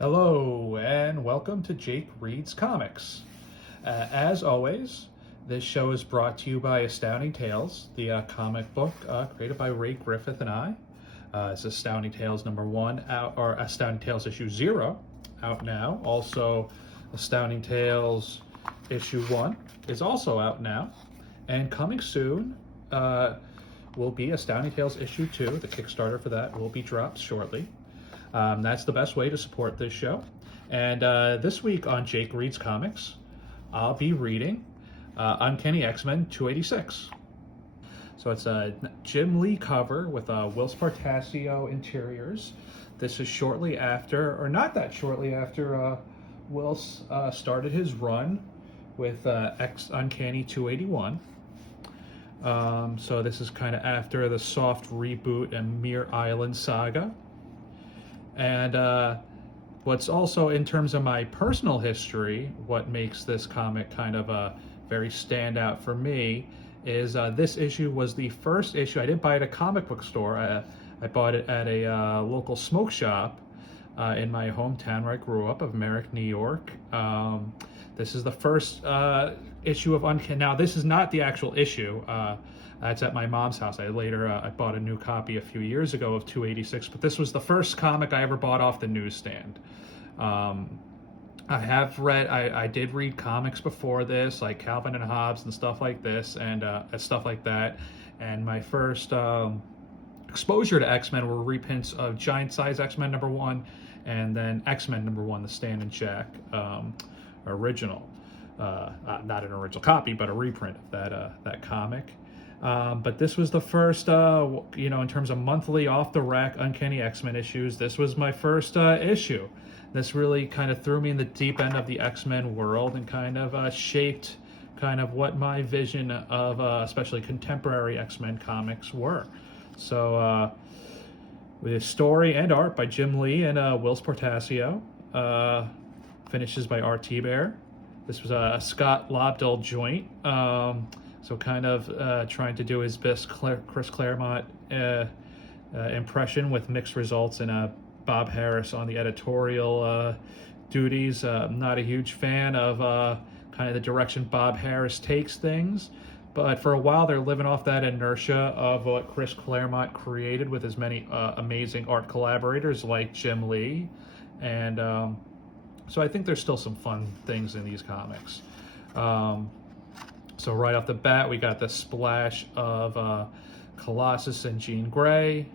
Hello, and welcome to Jake Reads Comics. As always, this show is brought to you by Astounding Tales, the comic book created by Ray Griffith and I. It's Astounding Tales number 1 out, or Astounding Tales issue 0 out now. Also, Astounding Tales issue 1 is also out now. And coming soon will be Astounding Tales issue 2. The Kickstarter for that will be dropped shortly. That's the best way to support this show. And this week on Jake Reads Comics, I'll be reading Uncanny X-Men 286. So it's a Jim Lee cover with Will Spartasio interiors. This is shortly after, or not that shortly after, Will started his run with Uncanny 281. So this is kind of after the soft reboot and Mere Island saga. And what's also, in terms of my personal history, what makes this comic kind of very standout for me is this issue was the first issue. I didn't buy it at a comic book store. I bought it at a local smoke shop in my hometown where I grew up, of Merrick, New York. This is the first issue of Uncanny. Now, this is not the actual issue. It's at my mom's house. I bought a new copy a few years ago of 286, but this was the first comic I ever bought off the newsstand. I did read comics before this, like Calvin and Hobbes and stuff like this, and stuff like that. And my first exposure to X-Men were reprints of Giant Size X-Men number 1, and then X-Men number 1, the Stan and Jack original. Not an original copy, but a reprint of that comic. But this was the first, in terms of monthly off-the-rack Uncanny X-Men issues, this was my first issue. This really kind of threw me in the deep end of the X-Men world and kind of shaped kind of what my vision of especially contemporary X-Men comics were. So with story and art by Jim Lee and Will Spartasio, finishes by R.T. Bear. This was a Scott Lobdell joint. So kind of trying to do his best Chris Claremont impression with mixed results, and Bob Harris on the editorial duties. Not a huge fan of kind of the direction Bob Harris takes things, but for a while they're living off that inertia of what Chris Claremont created with his many amazing art collaborators like Jim Lee. And so I think there's still some fun things in these comics. So right off the bat, we got the splash of Colossus and Jean Grey.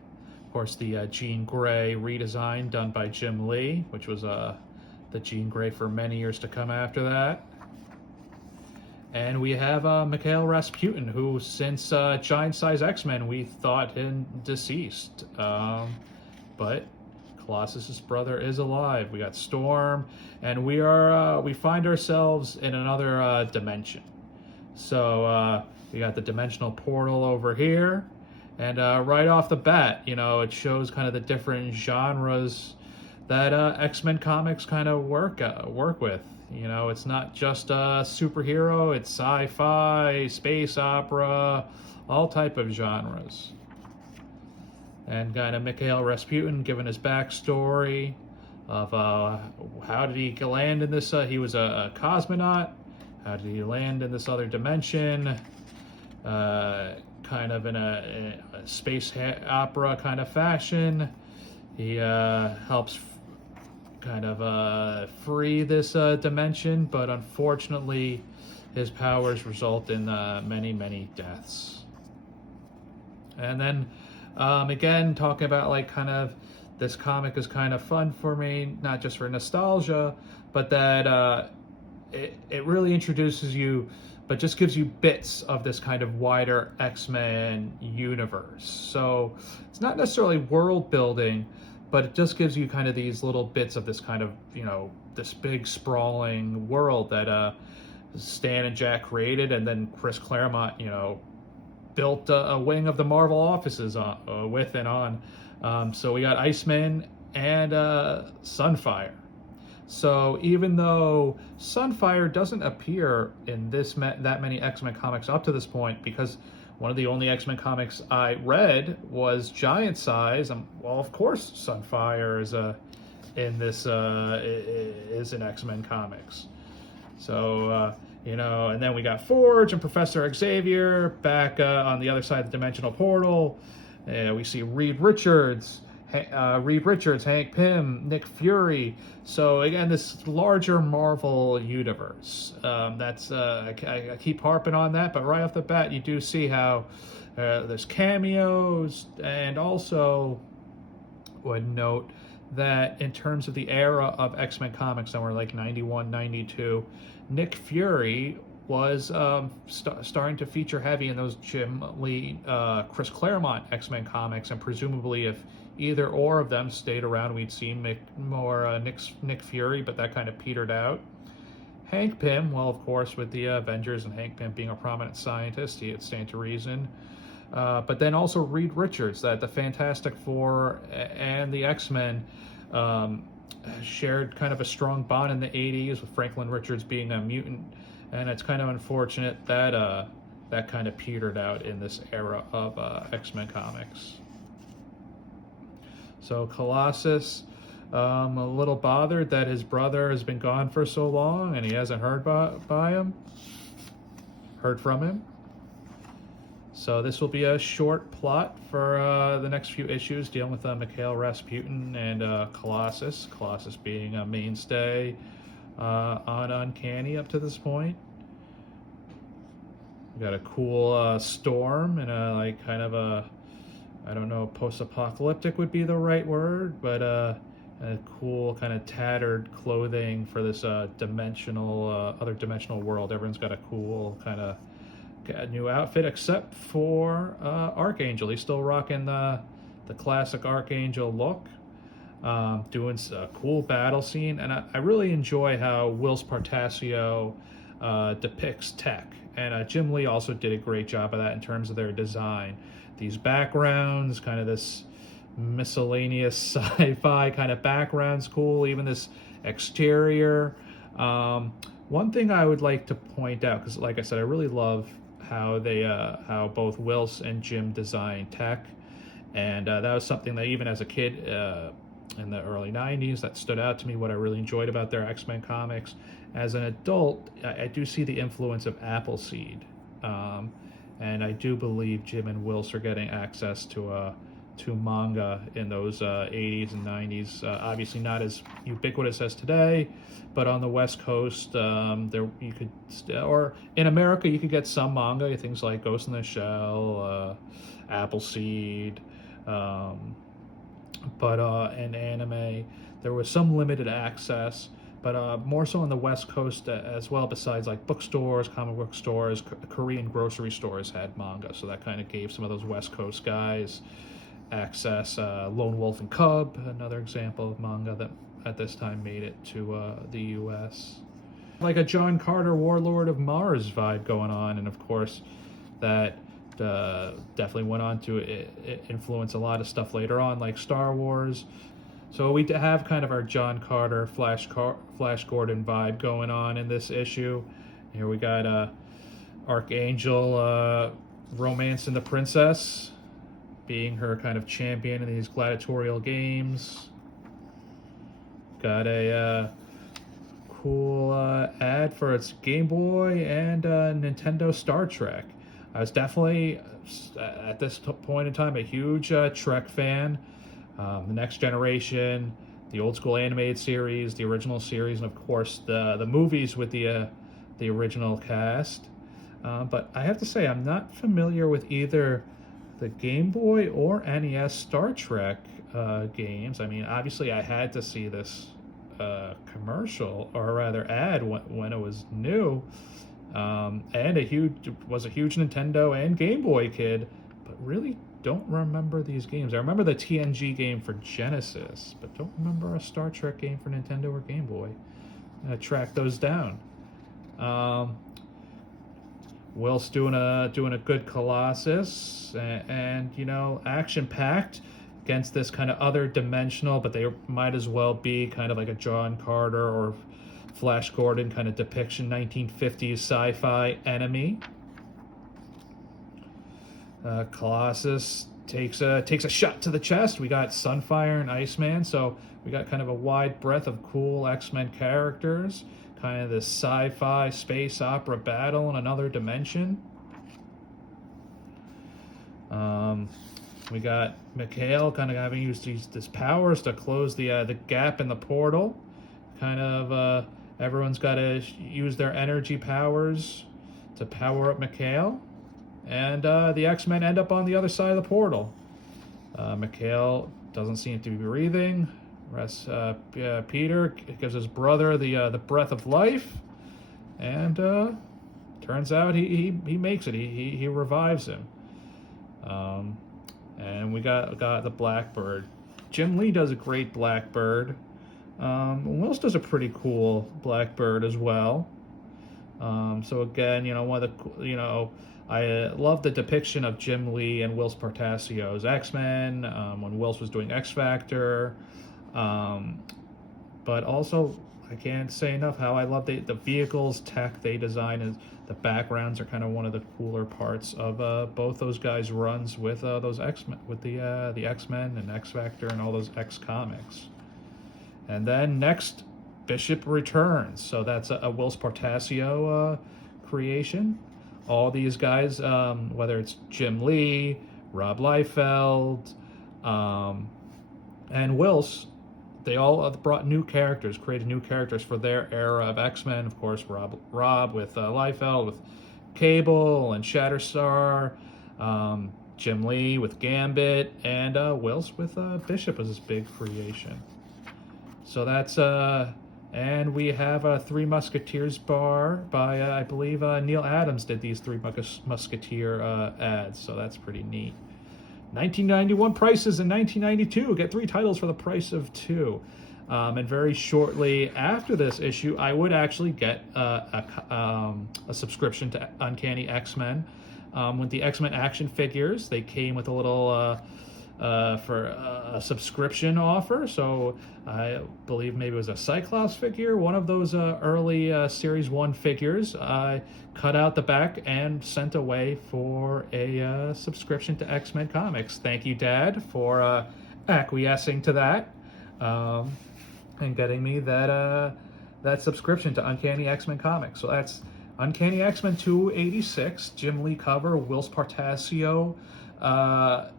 Of course, the Jean Grey redesign done by Jim Lee, which was the Jean Grey for many years to come after that. And we have Mikhail Rasputin, who since Giant Size X-Men, we thought him deceased. But Colossus's brother is alive. We got Storm, and we find ourselves in another dimension. So we got the dimensional portal over here, and right off the bat, it shows kind of the different genres that X-Men comics kind of work with. It's not just superhero; it's sci-fi, space opera, all type of genres. And kind of Mikhail Rasputin giving his backstory of how did he land in this? He was a cosmonaut. How did he land in this other dimension? Kind of in a space opera kind of fashion. He helps kind of free this dimension, but unfortunately his powers result in many, many deaths. And then again, talking about like kind of this comic is kind of fun for me, not just for nostalgia, but that it really introduces you, but just gives you bits of this kind of wider X-Men universe. So it's not necessarily world building, but it just gives you kind of these little bits of this kind of, this big sprawling world that Stan and Jack created, and then Chris Claremont, built a wing of the Marvel offices with and on. So we got Iceman and Sunfire. So even though Sunfire doesn't appear in that many X-Men comics up to this point, because one of the only X-Men comics I read was Giant Size, well, of course Sunfire in this is in X-Men comics. So and then we got Forge and Professor Xavier back on the other side of the dimensional portal. We see Reed Richards, Hank Pym, Nick Fury. So again, this larger Marvel universe. I keep harping on that, but right off the bat, you do see how there's cameos, and also would note that in terms of the era of X-Men comics, somewhere like 91, 92, Nick Fury was starting to feature heavy in those Jim Lee, Chris Claremont X-Men comics, and presumably if either or of them stayed around, we'd see more Nick Fury, but that kind of petered out. Hank Pym, well, of course, with the Avengers and Hank Pym being a prominent scientist, he would stand to reason. But then also Reed Richards, that the Fantastic Four and the X-Men shared kind of a strong bond in the 80s, with Franklin Richards being a mutant, and it's kind of unfortunate that that kind of petered out in this era of X-Men comics. So Colossus, a little bothered that his brother has been gone for so long and he hasn't heard from him. So this will be a short plot for the next few issues, dealing with Mikhail Rasputin and Colossus. Colossus being a mainstay on Uncanny up to this point. We got a cool storm and I don't know, post-apocalyptic would be the right word, but a cool kind of tattered clothing for this other dimensional world. Everyone's got a cool kind of new outfit, except for Archangel. He's still rocking the classic Archangel look, doing a cool battle scene, and I really enjoy how Whilce Portacio depicts tech, and Jim Lee also did a great job of that in terms of their design. These backgrounds, kind of this miscellaneous sci-fi kind of background's cool, even this exterior. One thing I would like to point out, because like I said, I really love how both Whilce and Jim design tech, and that was something that even as a kid in the early 90s that stood out to me, what I really enjoyed about their X-Men comics. As an adult, I do see the influence of Appleseed, and I do believe Jim and Whilce are getting access to manga in those 80s and 90s. Obviously not as ubiquitous as today, but on the West Coast, or in America, you could get some manga, things like Ghost in the Shell, Appleseed, and anime. There was some limited access, but more so on the West Coast as well, besides like bookstores, comic book stores, Korean grocery stores had manga, so that kind of gave some of those West Coast guys access. Lone Wolf and Cub, another example of manga that at this time made it to the U.S. Like a John Carter Warlord of Mars vibe going on, and of course that definitely went on to influence a lot of stuff later on, like Star Wars. So we have kind of our John Carter, Flash Gordon vibe going on in this issue. Here we got Archangel romancing the princess, being her kind of champion in these gladiatorial games. Got a cool ad for its Game Boy and Nintendo Star Trek. I was definitely, at this point in time, a huge Trek fan. The Next Generation, the old school animated series, the original series, and of course the movies with the original cast. But I have to say, I'm not familiar with either the Game Boy or NES Star Trek games. I mean, obviously I had to see this commercial, or rather ad, when it was new, and was a huge Nintendo and Game Boy kid, but really don't remember these games. I remember the TNG game for Genesis, but don't remember a Star Trek game for Nintendo or Game Boy. I'm gonna track those down. Will's doing a good Colossus, and action packed against this kind of other dimensional, but they might as well be kind of like a John Carter or Flash Gordon kind of depiction, 1950s sci-fi enemy. Colossus takes a shot to the chest. We got Sunfire and Iceman, so we got kind of a wide breadth of cool X-Men characters. Kind of this sci-fi space opera battle in another dimension. We got Mikhail kind of having used his powers to close the gap in the portal. Kind of everyone's got to use their energy powers to power up Mikhail, and the X-Men end up on the other side of the portal. Mikhail doesn't seem to be breathing. Peter gives his brother the breath of life, and turns out he makes it. He revives him. And we got the Blackbird. Jim Lee does a great Blackbird. Wills does a pretty cool Blackbird as well. So again, I love the depiction of Jim Lee and Whilce Portacio's X-Men when Whilce was doing X Factor. But also, I can't say enough how I love the vehicles, tech they design, and the backgrounds are kind of one of the cooler parts of both those guys' runs with those X-Men, with the X-Men and X Factor and all those X comics. And then next, Bishop returns. So that's a Whilce Portacio creation. All these guys, whether it's Jim Lee, Rob Liefeld, and Whilce, they all brought new characters, created new characters for their era of X-Men. Of course, Rob with Liefeld, with Cable and Shatterstar, Jim Lee with Gambit, and Whilce with Bishop as his big creation. So that's and we have a Three Musketeers bar by I believe Neil Adams did these Three Musketeer ads, so that's pretty neat. 1991 prices in 1992. Get 3 titles for the price of 2. And very shortly after this issue, I would actually get a subscription to Uncanny X-Men. With the X-Men action figures, they came with a little for a subscription offer. So I believe maybe it was a Cyclops figure, one of those early Series 1 figures. I cut out the back and sent away for a subscription to X-Men Comics. Thank you, Dad, for acquiescing to that and getting me that subscription to Uncanny X-Men Comics. So that's Uncanny X-Men 286, Jim Lee cover, Whilce Portacio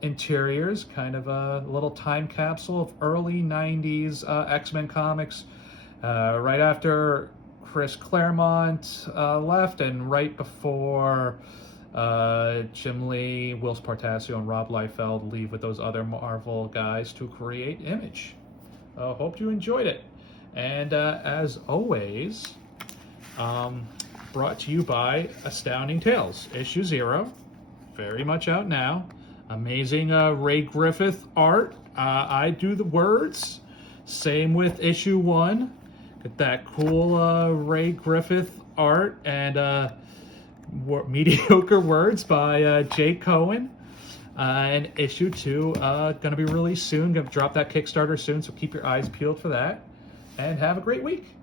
interiors, kind of a little time capsule of early 90s X-Men comics, right after Chris Claremont left and right before Jim Lee, Whilce Portacio, and Rob Liefeld leave with those other Marvel guys to create Image. Hope you enjoyed it. And as always, brought to you by Astounding Tales, issue 0. Very much out now. Amazing Ray Griffith art. I do the words. Same with issue 1. Get that cool Ray Griffith art and mediocre words by Jake Cohen. And issue 2 gonna be released soon. Gonna drop that Kickstarter soon, so keep your eyes peeled for that. And have a great week.